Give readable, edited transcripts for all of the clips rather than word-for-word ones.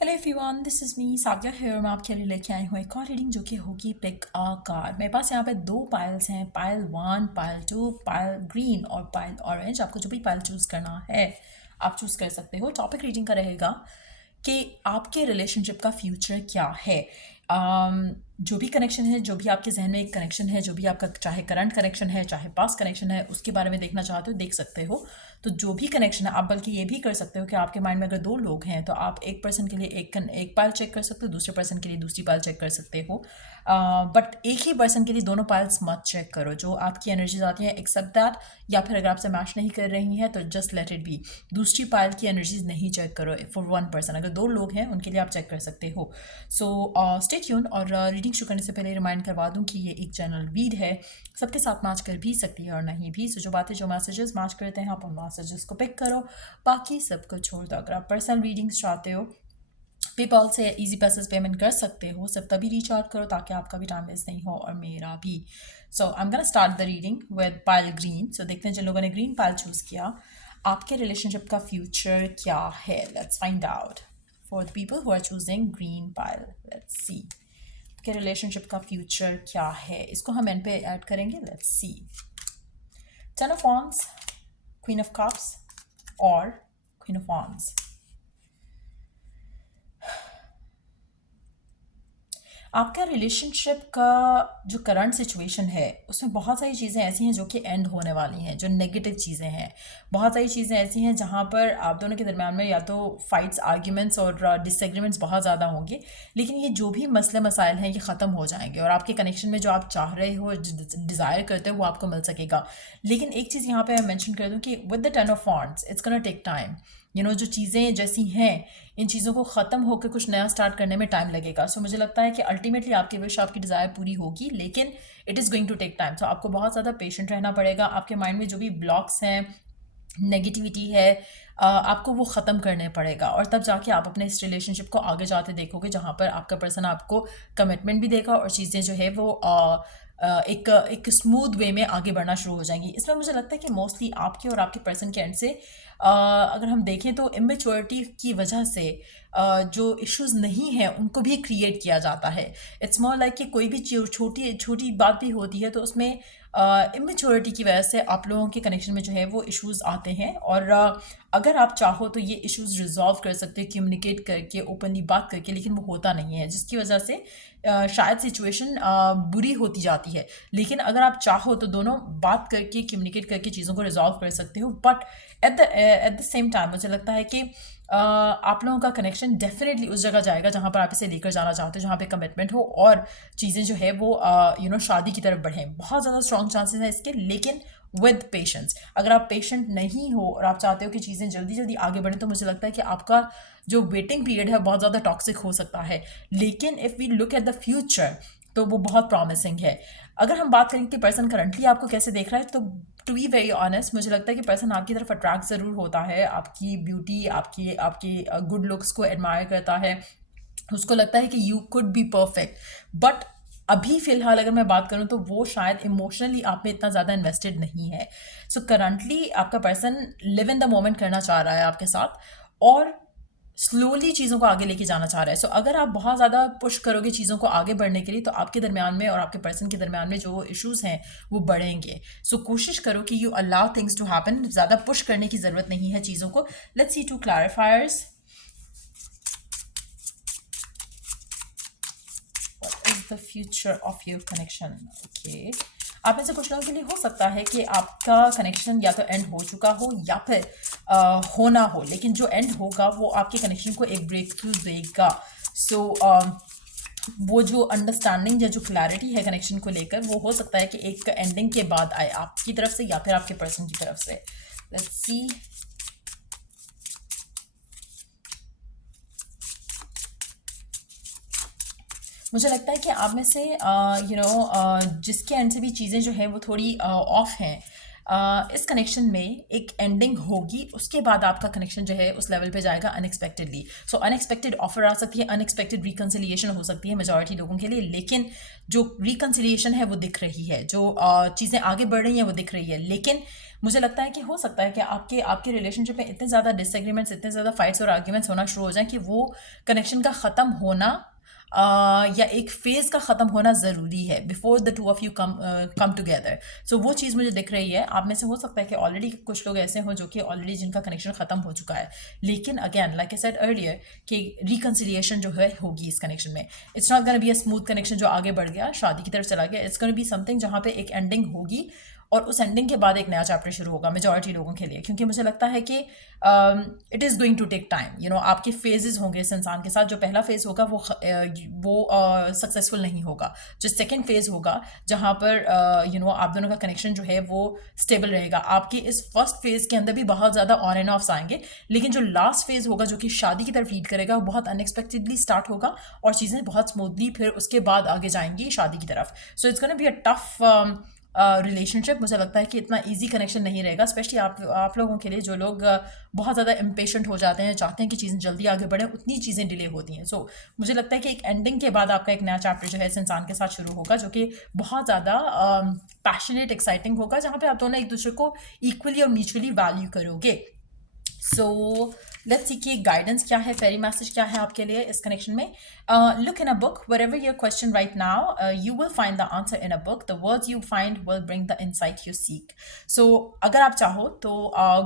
Hello everyone, this is me Sagya here. मैं आपके लिए लेके आई हूँ एक और रीडिंग जो कि होगी पिक अ कार्ड। मेरे पास यहाँ पे दो पाइल्स हैं, पाइल 1, पाइल 2, पाइल ग्रीन और पाइल ऑरेंज। आपको जो भी पाइल चूज़ करना है आप चूज़ कर सकते हो। टॉपिक रीडिंग का रहेगा कि आपके रिलेशनशिप का फ्यूचर क्या है। जो भी कनेक्शन है, जो भी आपके जहन में एक कनेक्शन है, जो भी आपका चाहे करंट कनेक्शन है चाहे पास्ट कनेक्शन है, उसके बारे में देखना चाहते हो देख सकते हो। तो जो भी कनेक्शन है, आप बल्कि ये भी कर सकते हो कि आपके माइंड में अगर दो लोग हैं तो आप एक पर्सन के लिए एक पाइल चेक कर सकते हो, दूसरे पर्सन के लिए दूसरी पाइल चेक कर सकते हो। बट एक ही पर्सन के लिए दोनों पाइल्स मत चेक करो। जो आपकी एनर्जीज आती हैं एक्सेप्ट दैट, या फिर अगर आपसे मैच नहीं कर रही हैं तो जस्ट लेट इट बी। दूसरी पाइल की एनर्जीज नहीं चेक करो फॉर वन पर्सन। अगर दो लोग हैं उनके लिए आप चेक कर सकते हो। So stay tune. और रीडिंग शुरू करने से पहले रिमाइंड करवा दूं कि ये एक जनरल रीड है, सबके साथ मैच कर भी सकती है और नहीं भी। सो जो बातें, जो मैसेजेस मैच करते हैं आप उन मैसेजेस को पिक करो, बाकी सबको छोड़ दो। अगर आप पर्सनल रीडिंग्स चाहते हो पेपॉल से इजी पैसेज पेमेंट कर सकते हो, सिर्फ तभी रीच आउट करो ताकि आपका भी टाइम वेस्ट नहीं हो और मेरा भी। So I am gonna start the reading with pile green. So देखते हैं जिन लोगों ने ग्रीन पाइल चूज़ किया आपके रिलेशनशिप का फ्यूचर क्या है। Let's find out for the people who are choosing green pile. Let's see के रिलेशनशिप का फ्यूचर क्या है। इसको हम एंड पे ऐड करेंगे। Let's see. Ten of wands, queen of cups और क्वीन ऑफ वॉन्ड्स। आपका रिलेशनशिप का जो करंट सिचुएशन है उसमें बहुत सारी चीज़ें ऐसी हैं जो कि एंड होने वाली हैं, जो नेगेटिव चीज़ें हैं। बहुत सारी चीज़ें ऐसी हैं जहाँ पर आप दोनों के दरम्यान में या तो फाइट्स, आर्ग्यूमेंट्स और डिसएग्रीमेंट्स बहुत ज़्यादा होंगे, लेकिन ये जो भी मसले मसाइल हैं ये ख़त्म हो जाएंगे और आपके कनेक्शन में जो आप चाह रहे हो, डिज़ायर करते हो, वो आपको मिल सकेगा। लेकिन एक चीज़ यहाँ पर मैं मैंशन कर दूँ कि with the ten of wands it's gonna take time. जो चीज़ें जैसी हैं, इन चीज़ों को ख़त्म होकर कुछ नया स्टार्ट करने में टाइम लगेगा। सो मुझे लगता है कि अल्टीमेटली आपकी विश, आपकी डिज़ायर पूरी होगी, लेकिन it is going to take time. So आपको बहुत ज़्यादा पेशेंट रहना पड़ेगा। आपके माइंड में जो भी ब्लॉक्स हैं, नेगेटिविटी है, आपको वो ख़त्म करने पड़ेगा और तब जाके आप अपने इस रिलेशनशिप को आगे जाते देखोगे जहाँ पर आपका पर्सन आपको कमिटमेंट भी देगा और चीज़ें जो है वो एक स्मूथ वे में आगे बढ़ना शुरू हो जाएंगी। इसमें मुझे लगता है कि मोस्टली आपके और आपके पर्सन के एंड से अगर हम देखें तो इमेच्योरिटी की वजह से जो इश्यूज नहीं हैं उनको भी क्रिएट किया जाता है। इट्स मोर लाइक कि कोई भी छोटी छोटी बात भी होती है तो उसमें इमेच्योरिटी की वजह से आप लोगों के कनेक्शन में जो है वो इश्यूज आते हैं और अगर आप चाहो तो ये इश्यूज रिजॉल्व कर सकते हो कम्युनिकेट करके, ओपनली बात करके, लेकिन वो होता नहीं है जिसकी वजह से शायद सिचुएशन बुरी होती जाती है। लेकिन अगर आप चाहो तो दोनों बात करके, कम्युनिकेट करके चीज़ों को रिजॉल्व कर सकते हो। But at the same time मुझे लगता है कि आप लोगों का कनेक्शन डेफिनेटली उस जगह जाएगा जहाँ पर आप इसे लेकर जाना चाहते हो, जहाँ पे कमिटमेंट हो और चीज़ें जो है वो शादी की तरफ बढ़ें। बहुत ज़्यादा स्ट्रॉन्ग चांसेस हैं इसके, लेकिन विद पेशेंस। अगर आप पेशेंट नहीं हो और आप चाहते हो कि चीज़ें जल्दी जल्दी आगे बढ़ें तो मुझे लगता है कि आपका जो वेटिंग पीरियड है बहुत ज़्यादा टॉक्सिक हो सकता है। लेकिन if we look at the future तो वो बहुत प्रॉमिसिंग है। अगर हम बात करें कि पर्सन करंटली आपको कैसे देख रहा है, तो टू बी वेरी ऑनेस्ट मुझे लगता है कि पर्सन आपकी तरफ अट्रैक्ट ज़रूर होता है, आपकी ब्यूटी, आपकी आपकी गुड लुक्स को एडमायर करता है। उसको लगता है कि you could be perfect. But अभी फ़िलहाल अगर मैं बात करूँ तो वो शायद इमोशनली आप में इतना ज़्यादा इन्वेस्टेड नहीं है। सो करंटली आपका person live in the moment करना चाह रहा है आपके साथ और स्लोली चीज़ों को आगे लेके जाना चाह रहा है। सो अगर आप बहुत ज़्यादा पुश करोगे चीज़ों को आगे बढ़ने के लिए तो आपके दरमियान में और आपके पर्सन के दरमियान में जो इश्यूज़ हैं वो बढ़ेंगे। सो कोशिश करो कि you allow things to happen. ज़्यादा पुश करने की ज़रूरत नहीं है चीज़ों को। Let's see two clarifiers. What is the future of your connection? Okay. आप में से कुछ लोगों के लिए हो सकता है कि आपका कनेक्शन या तो एंड हो चुका हो या फिर होना हो, लेकिन जो एंड होगा वो आपके कनेक्शन को एक ब्रेक थ्रू देगा। सो वो जो अंडरस्टैंडिंग या जो क्लैरिटी है कनेक्शन को लेकर वो हो सकता है कि एक एंडिंग के बाद आए आपकी तरफ से या फिर आपके पर्सन की तरफ से। Let's see. मुझे लगता है कि आप में से जिसके एंड से भी चीज़ें जो हैं वो थोड़ी ऑफ हैं, इस कनेक्शन में एक एंडिंग होगी, उसके बाद आपका कनेक्शन जो है उस लेवल पे जाएगा अनएक्सपेक्टेडली। सो अनएक्सपेक्टेड ऑफर आ सकती है, अनएक्सपेक्टेड रिकन्सिलिएशन हो सकती है मेजॉरिटी लोगों के लिए, लेकिन जो रिकन्सिलिएशन है वो दिख रही है, जो चीज़ें आगे बढ़ रही हैं वो दिख रही है। लेकिन मुझे लगता है कि हो सकता है कि आपके आपके रिलेशनशिप में इतने ज़्यादा डिसएग्रीमेंट्स, इतने ज़्यादा फाइट्स और आर्ग्यूमेंट्स होना शुरू हो जाएं कि वो कनेक्शन का ख़त्म होना या एक फेज का ख़त्म होना ज़रूरी है before the two of you come together. So वो चीज़ मुझे दिख रही है। आप में से हो सकता है कि ऑलरेडी कुछ लोग ऐसे हों जो कि ऑलरेडी जिनका कनेक्शन ख़त्म हो चुका है, लेकिन again like I said earlier कि रिकन्सिलिएशन जो है होगी इस कनेक्शन में। It's not gonna be a smooth connection जो आगे बढ़ गया, शादी की तरफ चला गया। इट्स गोना बी समथिंग जहाँ पे एक एंडिंग होगी और उस एंडिंग के बाद एक नया चैप्टर शुरू होगा मेजॉरिटी लोगों के लिए, क्योंकि मुझे लगता है कि it is going to take time. You know, आपके फेजेस होंगे इस इंसान के साथ। जो पहला फेज़ होगा वो सक्सेसफुल नहीं होगा। जो सेकंड फेज़ होगा जहाँ पर आप दोनों का कनेक्शन जो है वो स्टेबल रहेगा। आपके इस फर्स्ट फेज़ के अंदर भी बहुत ज़्यादा ऑन एंड ऑफ्स आएंगे, लेकिन जो लास्ट फेज़ होगा जो कि शादी की तरफ लीड करेगा वो बहुत अनएक्सपेक्टेडली स्टार्ट होगा और चीज़ें बहुत स्मूथली फिर उसके बाद आगे जाएंगी शादी की तरफ। So it's gonna be a tough relationship. मुझे लगता है कि इतना इजी कनेक्शन नहीं रहेगा, स्पेशली आप लोगों के लिए जो लोग बहुत ज़्यादा इम्पेशेंट हो जाते हैं, चाहते हैं कि चीज़ें जल्दी आगे बढ़ें, उतनी चीज़ें डिले होती हैं। सो मुझे लगता है कि एक एंडिंग के बाद आपका एक नया चैप्टर जो है इस इंसान के साथ शुरू होगा, जो कि बहुत ज़्यादा पैशनेट एक्साइटिंग होगा, जहाँ पे आप दोनों एक दूसरे को इक्वली और म्यूचुअली वैल्यू करोगे। सो लेट्स सी कि गाइडेंस क्या है, फेरी मैसेज क्या है आपके लिए इस कनेक्शन में। Look in a book, wherever your question right now, you will find the answer in a book. The words you find will bring the insight you seek. So अगर आप चाहो तो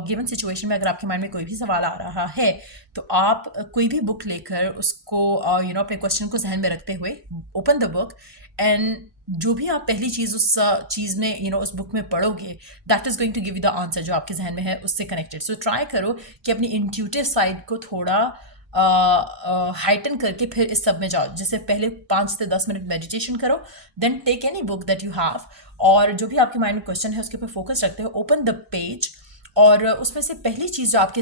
गिवन सिचुएशन में अगर आपके mind में कोई भी सवाल आ रहा है तो आप कोई भी बुक लेकर उसको अपने क्वेश्चन को जहन में रखते हुए ओपन द बुक एंड जो भी आप पहली चीज़ उस चीज़ में उस बुक में पढ़ोगे, that is going to give you the answer जो आपके जहन में है उससे कनेक्टेड। सो ट्राई करो कि अपनी इंट्यूटिव साइड को थोड़ा हाइटन करके फिर इस सब में जाओ। जैसे पहले 5 से 10 मिनट मेडिटेशन करो, then take any book that you have और जो भी आपके माइंड में क्वेश्चन है उसके ऊपर फोकस रखते हो, ओपन द पेज और उसमें से पहली चीज़ जो आपके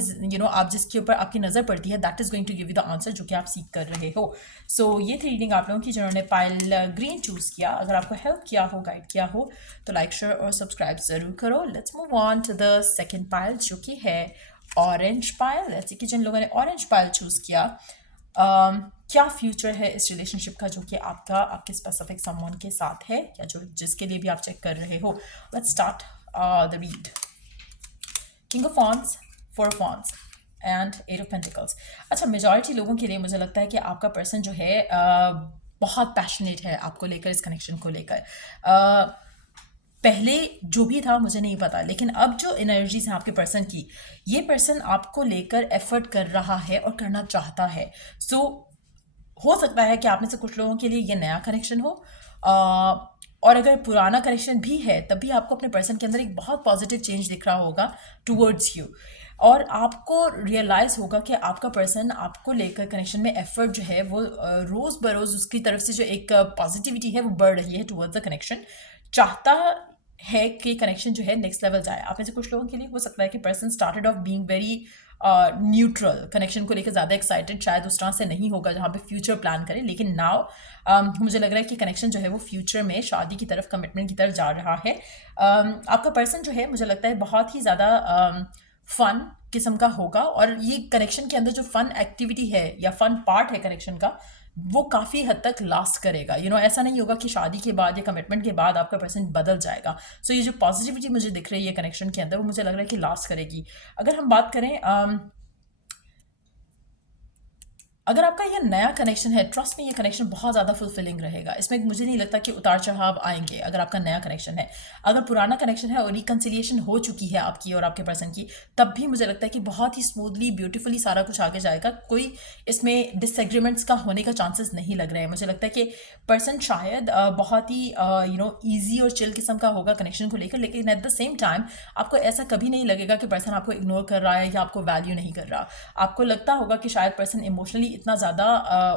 आप जिसके ऊपर आपकी नज़र पड़ती है, that is going to give you the answer जो कि आप सीख कर रहे हो। सो ये थी रीडिंग आप लोगों की जिन्होंने पाइल ग्रीन चूज़ किया। अगर आपको हेल्प किया हो, गाइड किया हो तो लाइक, शेयर और सब्सक्राइब ज़रूर करो। Let's move on to the second pile जो कि है ऑरेंज पाइल। जैसे कि जिन लोगों ने ऑरेंज पाइल चूज़ किया, क्या फ्यूचर है इस रिलेशनशिप का जो कि आपके स्पेसिफिक समवन के साथ है या जो जिसके लिए भी आप चेक कर रहे हो। Let's start the read. King of wands, 4 of wands and 8 of pentacles. अच्छा, मेजॉरिटी लोगों के लिए मुझे लगता है कि आपका पर्सन जो है बहुत पैशनेट है आपको लेकर, इस कनेक्शन को लेकर। पहले जो भी था मुझे नहीं पता, लेकिन अब जो एनर्जीज हैं आपके पर्सन की, ये पर्सन आपको लेकर एफर्ट कर रहा है और करना चाहता है। सो हो सकता है कि आप में से कुछ लोगों के लिए ये नया कनेक्शन हो और अगर पुराना कनेक्शन भी है तब भी आपको अपने पर्सन के अंदर एक बहुत पॉजिटिव चेंज दिख रहा होगा टूवर्ड्स यू और आपको रियलाइज़ होगा कि आपका पर्सन आपको लेकर कनेक्शन में एफर्ट जो है वो रोज़ बरोज़ उसकी तरफ से जो एक पॉजिटिविटी है वो बढ़ रही है टूवर्ड्स द कनेक्शन। चाहता है कि कनेक्शन जो है नेक्स्ट लेवल जाए। आप में से कुछ लोगों के लिए हो सकता है कि person started off being very neutral, connection को लेकर ज़्यादा एक्साइटेड शायद उस तरह से नहीं होगा जहाँ पे फ्यूचर प्लान करें, लेकिन नाउ मुझे लग रहा है कि कनेक्शन जो है वो फ्यूचर में शादी की तरफ, कमिटमेंट की तरफ जा रहा है। आपका पर्सन जो है मुझे लगता है बहुत ही ज़्यादा फन किस्म का होगा और ये कनेक्शन के अंदर जो फन एक्टिविटी है या फन पार्ट है कनेक्शन का, वो काफ़ी हद तक लास्ट करेगा। ऐसा नहीं होगा कि शादी के बाद या कमिटमेंट के बाद आपका पर्सन बदल जाएगा। सो ये जो पॉजिटिविटी मुझे दिख रही है कनेक्शन के अंदर, वो मुझे लग रहा है कि लास्ट करेगी। अगर हम बात करें अगर आपका ये नया कनेक्शन है, ट्रस्ट में ये कनेक्शन बहुत ज़्यादा फुलफिलिंग रहेगा। इसमें मुझे नहीं लगता कि उतार चढ़ाव आएंगे अगर आपका नया कनेक्शन है। अगर पुराना कनेक्शन है और रिकन्सिलिएशन हो चुकी है आपकी और आपके पर्सन की, तब भी मुझे लगता है कि बहुत ही स्मूथली, ब्यूटीफुली सारा कुछ आगे जाएगा। कोई इसमें डिसएग्रीमेंट्स का होने का चांसेस नहीं लग रहे हैं। मुझे लगता है कि पर्सन शायद बहुत ही ईजी और चिल किस्म का होगा कनेक्शन को लेकर, लेकिन एट द सेम टाइम आपको ऐसा कभी नहीं लगेगा कि पर्सन आपको इग्नोर कर रहा है या आपको वैल्यू नहीं कर रहा। आपको लगता होगा कि शायद पर्सन इमोशनली इतना ज़्यादा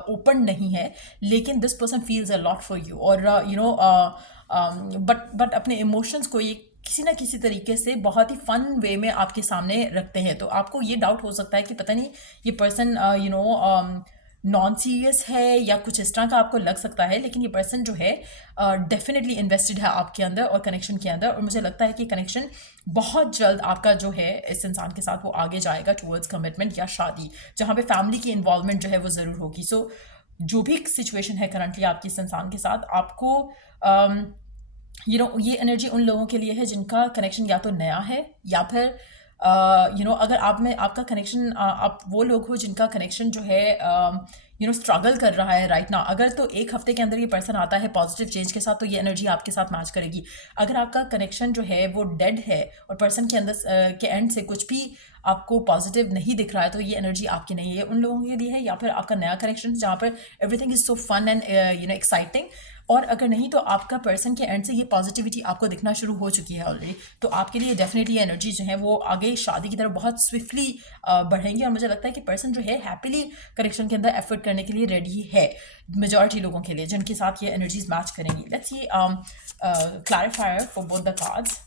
ओपन नहीं है, लेकिन this person feels a lot for you और बट अपने इमोशंस को ये किसी ना किसी तरीके से बहुत ही फन वे में आपके सामने रखते हैं। तो आपको ये डाउट हो सकता है कि पता नहीं ये पर्सन नॉन सीरियस है या कुछ इस तरह का आपको लग सकता है, लेकिन ये पर्सन जो है डेफिनेटली इन्वेस्टेड है आपके अंदर और कनेक्शन के अंदर, और मुझे लगता है कि कनेक्शन बहुत जल्द आपका जो है इस इंसान के साथ वो आगे जाएगा टुवर्ड्स कमिटमेंट या शादी, जहाँ पे फैमिली की इन्वॉल्वमेंट जो है वो ज़रूर होगी। सो जो भी सिचुएशन है करंटली आपकी इस इंसान के साथ, आपको ये एनर्जी उन लोगों के लिए है जिनका कनेक्शन या तो नया है या फिर अगर आप में आपका कनेक्शन, आप वो लोग हो जिनका कनेक्शन जो है स्ट्रगल कर रहा है राइट नाउ, अगर तो एक हफ्ते के अंदर ये पर्सन आता है पॉजिटिव चेंज के साथ तो ये एनर्जी आपके साथ मैच करेगी। अगर आपका कनेक्शन जो है वो डेड है और पर्सन के अंदर के एंड से कुछ भी आपको पॉजिटिव नहीं दिख रहा है तो ये एनर्जी आपकी नहीं है, उन लोगों के लिए है। या फिर आपका नया कनेक्शन जहाँ पर everything is so fun and exciting, और अगर नहीं तो आपका पर्सन के एंड से ये पॉजिटिविटी आपको दिखना शुरू हो चुकी है ऑलरेडी, तो आपके लिए डेफिनेटली एनर्जी जो है वो आगे शादी की तरफ बहुत स्विफ्टली बढ़ेंगी। और मुझे लगता है कि पर्सन जो है हैप्पीली कनेक्शन के अंदर एफर्ट करने के लिए रेडी है मेजॉरिटी लोगों के लिए जिनके साथ ये एनर्जीज मैच करेंगी। Let's see clarifier for both the cards.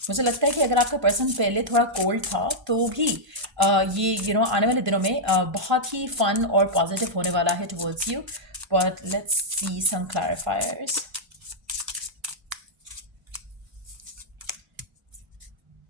मुझे लगता है कि अगर आपका पर्सन पहले थोड़ा कोल्ड था तो भी ये आने वाले दिनों में बहुत ही फन और पॉजिटिव होने वाला है towards you. But let's see some clarifiers.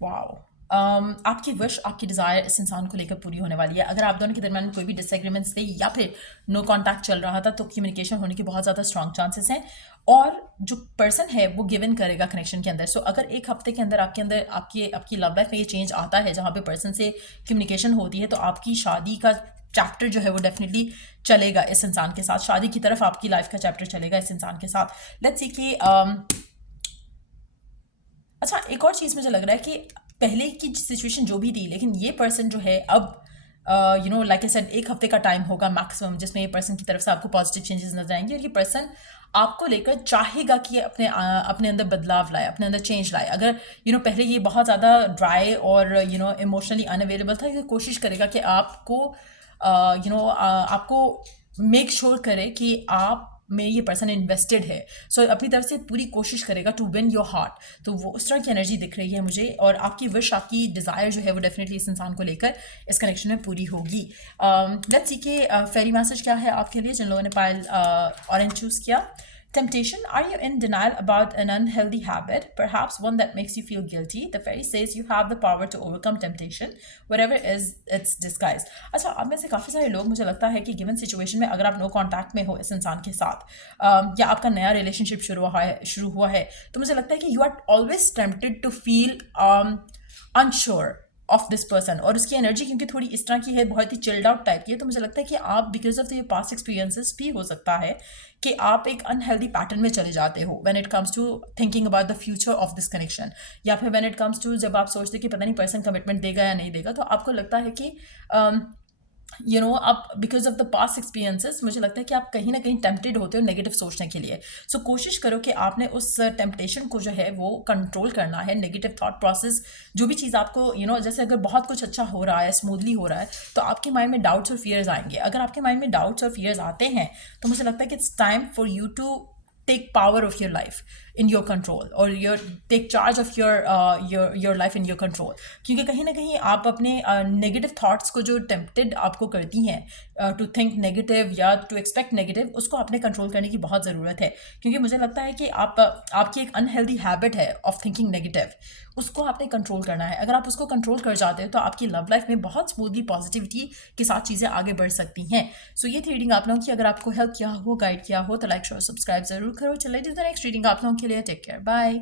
Wow, आपकी विश, आपकी डिज़ायर इस इंसान को लेकर पूरी होने वाली है। अगर आप दोनों के दरमियान कोई भी डिसएग्रीमेंट्स थे या फिर नो कांटेक्ट चल रहा था तो कम्युनिकेशन होने के बहुत ज़्यादा स्ट्रॉन्ग चांसेस हैं, और जो पर्सन है वो गिव इन करेगा कनेक्शन के अंदर। सो अगर एक हफ्ते के अंदर आपकी लव लाइफ में ये चेंज आता है जहाँ पे पर्सन से कम्युनिकेशन होती है तो आपकी शादी का चैप्टर जो है वो डेफिनेटली चलेगा इस इंसान के साथ, शादी की तरफ आपकी लाइफ का चैप्टर चलेगा इस इंसान के साथ। लेट्स सी कि अच्छा, एक और चीज़ मुझे लग रहा है कि पहले की सिचुएशन जो भी थी, लेकिन ये पर्सन जो है अब लाइक आई सेड एक हफ्ते का टाइम होगा मैक्सिमम जिसमें ये पर्सन की तरफ से आपको पॉजिटिव चेंजेस नजर आएंगे, और ये पर्सन आपको लेकर चाहेगा कि अपने अंदर बदलाव लाए, अपने अंदर चेंज लाए। अगर पहले ये बहुत ज़्यादा ड्राई और इमोशनली अनअवेलेबल था, ये कोशिश करेगा कि आपको मेक श्योर करे कि आप में ये पर्सन इन्वेस्टेड है। सो अपनी तरफ से पूरी कोशिश करेगा टू विन योर हार्ट। तो वो उस तरह की एनर्जी दिख रही है मुझे, और आपकी विश, आपकी डिज़ायर जो है वो डेफिनेटली इस इंसान को लेकर इस कनेक्शन में पूरी होगी। लेट्स सी के फेरी मैसेज क्या है आपके लिए जिन लोगों ने पायल ऑरेंज चूज़ किया। Temptation, are you in denial about an unhealthy habit, perhaps one that makes you feel guilty? The fairy says you have the power to overcome temptation, whatever is its disguise. अच्छा, अब में से काफ़ी सारे लोग मुझे लगता है कि गिवन सिचुएशन में अगर आप नो कॉन्टैक्ट में हो इस इंसान के साथ, या आपका नया रिलेशनशिप शुरू हुआ है तो मुझे लगता है कि you are always tempted to feel unsure of this person, और उसकी एनर्जी क्योंकि थोड़ी इस तरह की है, बहुत ही चिल्ड आउट टाइप की है, तो मुझे लगता है कि आप because of your past experiences भी हो सकता है कि आप एक अनहेल्दी पैटर्न में चले जाते हो when it comes to thinking about the future of this connection, या फिर व्हेन इट कम्स टू जब आप सोचते कि पता नहीं पर्सन कमिटमेंट देगा या नहीं देगा, तो आपको लगता है कि आप because of the past experiences मुझे लगता है कि आप कहीं ना कहीं टेम्पटेड होते हो नेगेटिव सोचने के लिए। सो कोशिश करो कि आपने उस टेम्पटेशन को जो है वो कंट्रोल करना है। नेगेटिव थॉट प्रोसेस, जो भी चीज़ आपको जैसे अगर बहुत कुछ अच्छा हो रहा है, स्मूथली हो रहा है, तो आपके माइंड में डाउट्स और फियर्स आएंगे। अगर आपके माइंड में डाउट्स और फियर्स आते हैं तो मुझे लगता है कि it's time for you to take power of your life in your control, or take charge of your life in your control, क्योंकि कहीं ना कहीं आप अपने नेगेटिव थॉट्स को जो टेम्प्टेड आपको करती हैं टू थिंक नेगेटिव या टू एक्सपेक्ट नेगेटिव, उसको आपने कंट्रोल करने की बहुत ज़रूरत है। क्योंकि मुझे लगता है कि आपकी एक अनहेल्दी हैबिट है ऑफ थिंकिंग नेगेटिव, उसको आपने कंट्रोल करना है। अगर आप उसको कंट्रोल कर जाते हो तो आपकी लव लाइफ में बहुत स्मूथली पॉजिटिविटी के साथ चीज़ें आगे बढ़ सकती हैं। सो ये थी रीडिंग आप लोगों की। अगर आपको हेल्प किया हो, गाइड किया हो, तो लाइक शेयर सब्सक्राइब जरूर करो। चलिए नेक्स्ट रीडिंग आप लोगों के लिए। Take care, bye.